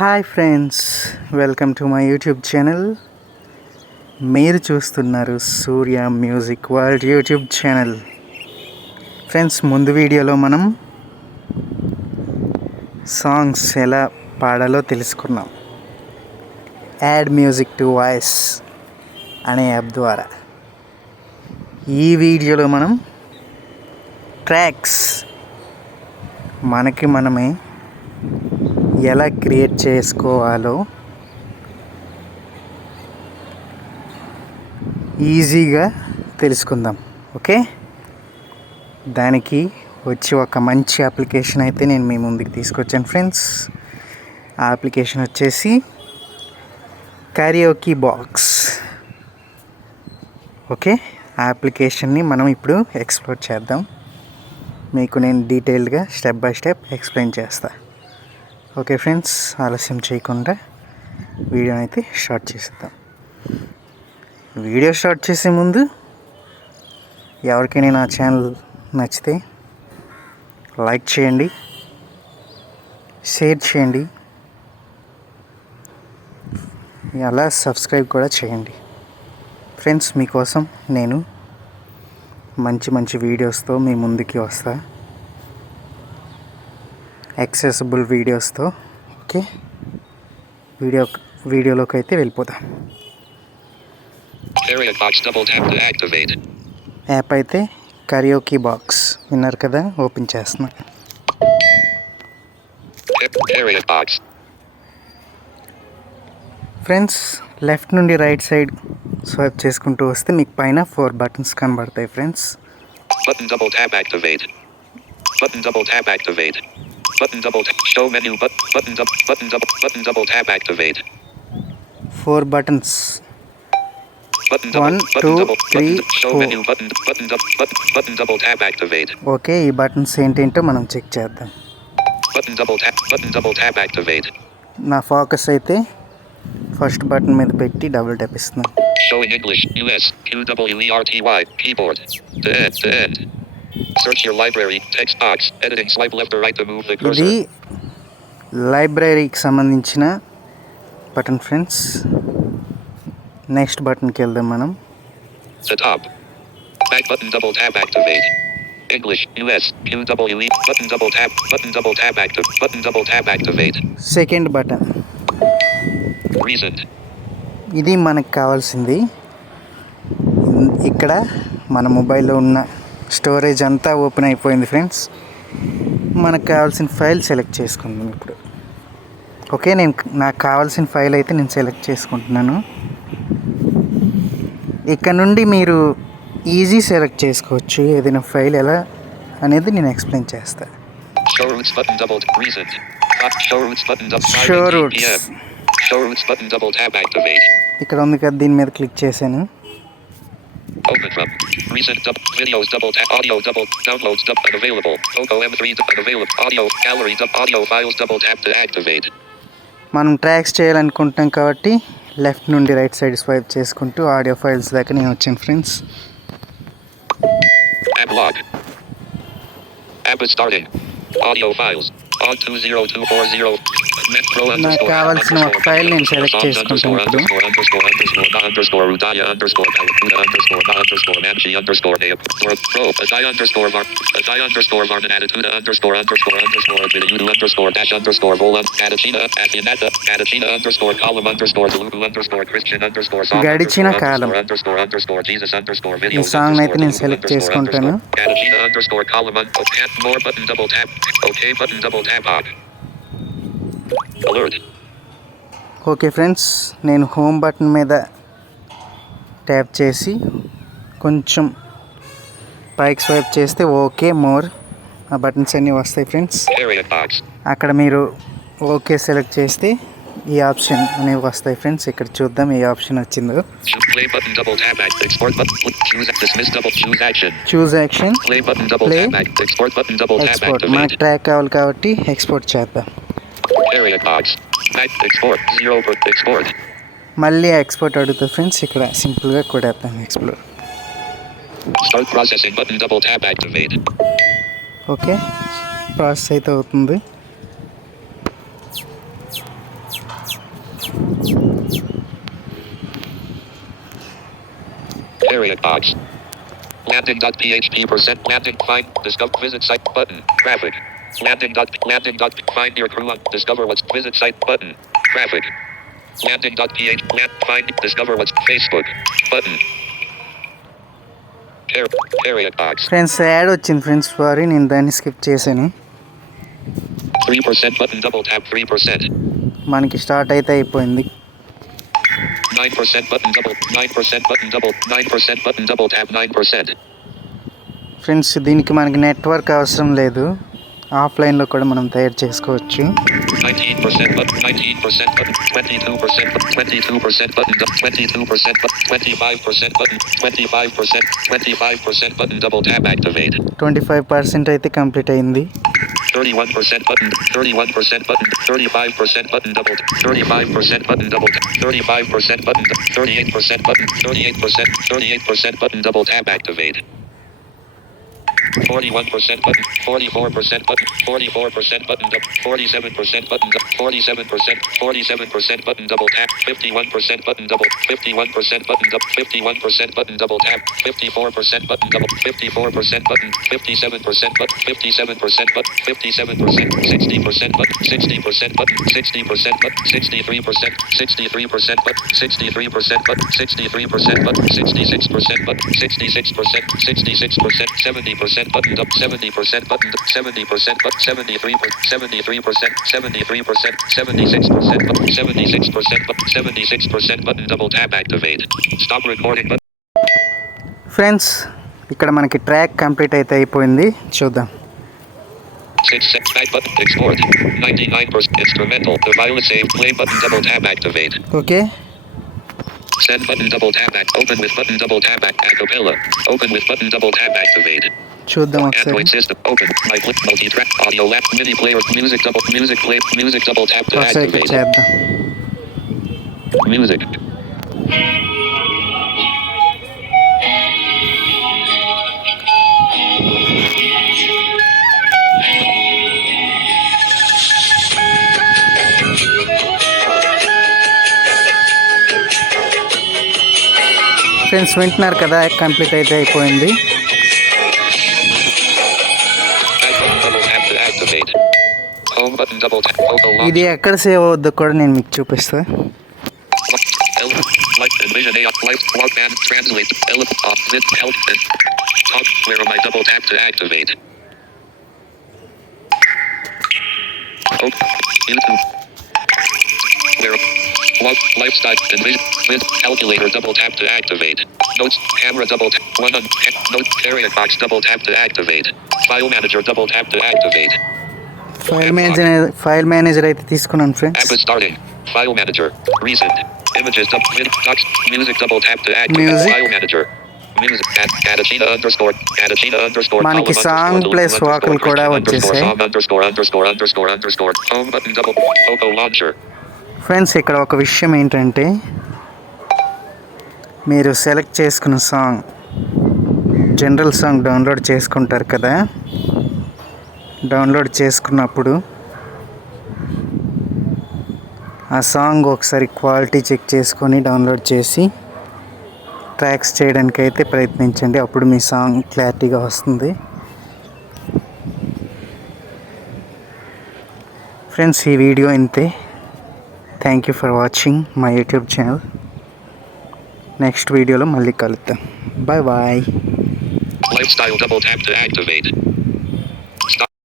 Hi friends, welcome to my YouTube channel. మీరు చూస్తున్నారు Surya music world YouTube channel. Friends, ముందు వీడియోలో మనం సాంగ్స్ ఎలా పాడాలో తెలుసుకున్నాం. యాడ్ మ్యూజిక్ టు వాయిస్ అనే యాప్ ద్వారా. ఈ వీడియోలో మనం ట్రాక్స్ మనకి మనమే ఎలా క్రియేట్ చేసుకోవాలో ఈజీగా తెలుసుకుందాం. ఓకే, దానికి వచ్చి ఒక మంచి అప్లికేషన్ అయితే నేను మీ ముందుకు తీసుకొచ్చాను ఫ్రెండ్స్. ఆ అప్లికేషన్ వచ్చేసి కరియోకీ బాక్స్. ఓకే, ఆ అప్లికేషన్ని మనం ఇప్పుడు ఎక్స్ప్లోర్ చేద్దాం. మీకు నేను డీటెయిల్డ్గా స్టెప్ బై స్టెప్ ఎక్స్ప్లెయిన్ చేస్తాను. ఓకే ఫ్రెండ్స్, ఆలస్యం చేయకుండా వీడియోని అయితే స్టార్ట్ చేసేద్దాం. వీడియో స్టార్ట్ చేసే ముందు ఎవరికైనా నా ఛానల్ నచ్చితే లైక్ చేయండి, షేర్ చేయండి, అలా సబ్స్క్రైబ్ కూడా చేయండి. ఫ్రెండ్స్, మీకోసం నేను మంచి మంచి వీడియోస్తో మీ ముందుకి వస్తా, యాక్సెసిబుల్ వీడియోస్తో. ఓకే, వీడియోలోకి అయితే వెళ్ళిపోదాం. యాప్ అయితే కరియోకీ బాక్స్ విన్నారు కదా, ఓపెన్ చేస్తున్నా. ఫ్రెండ్స్, లెఫ్ట్ నుండి రైట్ సైడ్ స్వైప్ చేసుకుంటూ వస్తే మీకు పైన 4 బటన్స్ కనబడతాయి friends. Button double tap activate. Button double tap activate. Button double tap show menu button double tap activate. 4 buttons. Button double 1 2 3 show 4. menu button double tap activate. Okay, ఈ బటన్స్ ఏంటంటో మనం చెక్ చేద్దాం. Button double tap activate. నా ఫోకస్ అయితే first button మీద పెట్టి double tap ఇస్తున్నాను. Showing English US QWERTY keyboard to end. Search your library text box. Editing swipe left or right to move the cursor. ఇది లైబ్రరీకి సంబంధించిన బటన్ ఫ్రెండ్స్. నెక్స్ట్ బటన్కి వెళ్దాం మనం. The top. Back button double tap activate. English US QWE button double tap active button double tap activate. Second button. Reason. ఇది మనకు కావాల్సింది. ఇక్కడ మన మొబైల్లో ఉన్న స్టోరేజ్ అంతా ఓపెన్ అయిపోయింది ఫ్రెండ్స్. మనకు కావాల్సిన ఫైల్ సెలెక్ట్ చేసుకుందాం ఇప్పుడు. ఓకే, నాకు కావాల్సిన ఫైల్ అయితే నేను సెలెక్ట్ చేసుకుంటున్నాను. ఇక్కడ నుండి మీరు ఈజీ సెలెక్ట్ చేసుకోవచ్చు ఏదైనా ఫైల్ ఎలా అనేది నేను ఎక్స్ప్లెయిన్ చేస్తాను. Show roots button double reason. Show roots button double Show roots. Show roots button double tap activate. ఇక్కడ ఉంది కదా, దీని మీద క్లిక్ చేశాను. Open from recent videos double tap audio double downloads unavailable. Poco M3 unavailable audio gallery audio files double tap to activate. మనం ట్రాక్స్ చేయాలనుకుంటాం కాబట్టి లెఫ్ట్ నుండి రైట్ సైడ్ స్వైప్ చేసుకుంటూ ఆడియో ఫైల్స్ దాకా నేను వచ్చాను friends. App log. App is starting. Audio files. On 20240. నాకు కావాల్సిన ఒక ఫైల్ నేను సెలెక్ట్ చేసుకుంటాను ఇప్పుడు. గడిచిన కాలం ఈ సాంగ్ అయితే నేను సెలెక్ట్ చేసుకుంటాను. ఓకే ఫ్రెండ్స్, నేను హోమ్ బటన్ మీద ట్యాప్ చేసి కొంచెం పైకి స్వైప్ చేస్తే ఓకే మోర్ ఆ బటన్స్ అన్నీ వస్తాయి ఫ్రెండ్స్. అక్కడ మీరు ఓకే సెలెక్ట్ చేస్తే ఈ ఆప్షన్ అనేవి వస్తాయి ఫ్రెండ్స్. ఇక్కడ చూద్దాం ఏ ఆప్షన్ వచ్చిందో. Choose action play export. మనకు ట్రాక్ కావాలి కాబట్టి ఎక్స్పోర్ట్ చేద్దాం. మళ్ళీ ఎక్స్పోర్ట్ అడుగుతుంది ఫ్రెండ్స్. ఇక్కడ సింపుల్గా కొడేద్దాం ఎక్స్ప్లోర్. ఓకే, ప్రాసెస్ అయితే అవుతుంది. Area box. Landing.php percent landing find discover visit site button graphic. Landing. Find your crew on discover what's visit site button graphic. Landing.ph find discover what's Facebook button. Area box. Friends add వచ్చింది friends, sorry నేను దాన్ని స్కిప్ చేశాను. 3% button double tap 3%. మనకి స్టార్ట్ అయితే అయిపోయింది. 9% button double 9% button double 9% button double tap 9%. ఫ్రెండ్స్ దీనికి మనకి నెట్వర్క్ అవసరం లేదు, ఆఫ్లైన్లో కూడా మనం తయారు చేసుకోవచ్చు. 19% button 19% button 22% button 22% button 22% button 25% button 25% button double tap activate. 25% అయితే కంప్లీట్ అయింది. 31% button 31% button 35% button double 35% button double 35% button 38% button 38% button double tap activate. 41% button 44% button 44% button 47% button 47% button double tap 51% button double 51% button 51% button double tap 54% button double 54% button 57% button 57% button 57% 60% button 60% button 60% button 63% 63% button 63% button 63% button 66% button 66% 66% 70% button up 70% button 70% button 73% 73% 76% button 76% button 76% button double tap activate. Stop recording button. Friends ఇక్కడ మనకి track complete అయితే అయిపోయింది, చూద్దాం. 6 back button export 99% instrumental. The file is saved. Play button double tap activate. Okay, Send button double tap back. Open with button double tap back. Acapella. Open with button double tap activate. చూద్దాం ఒకసారి. Android system open. Right click multi-track audio lap MIDI player music double tap to ఒకసారి ఇక్కడ activate. చేద్దాం. Music. Friends వింటున్నారు కదా, కంప్లీట్ అయితే అయిపోయింది. Home button double tap. Photo launch. ఇది ఎక్కడ సేవ్ అవుద్దో కూడా నేను మీకు చూపిస్తా. Light envision AI light walk and translate off vid help and talk where am I double tap to activate. Oh, YouTube. Where walk lifestyle envision vid calculator double tap to activate. Notes camera double tap one on note area box double tap to activate. File manager double tap to activate. File manager అయితే తీసుకున్నాను App friends. is starting. File manager. Recent. Images. Docs. Music. Double tap to activate. Music. File manager. Music. Adachina underscore. మనకి song plus వాకులు కూడా వచ్చేసాయి. Underscore. Home button double. Photo launcher. Friends ఇక్కడ ఒక విషయం ఏంటంటే, మీరు సెలెక్ట్ చేసుకున్న సాంగ్ జనరల్ సాంగ్ డౌన్లోడ్ చేసుకుంటారు కదా, డౌన్లోడ్ చేసుకున్నప్పుడు ఆ సాంగ్ ఒకసారి క్వాలిటీ చెక్ చేసుకొని డౌన్లోడ్ చేసి ట్రాక్స్ చేయడానికి అయితే ప్రయత్నించండి, అప్పుడు మీ సాంగ్ క్లారిటీగా వస్తుంది. ఫ్రెండ్స్ ఈ వీడియో ఇంతే. Thank you for watching my YouTube channel. Next వీడియోలో మళ్ళీ కలుద్దాం. Bye bye. Lifestyle double tap to activate.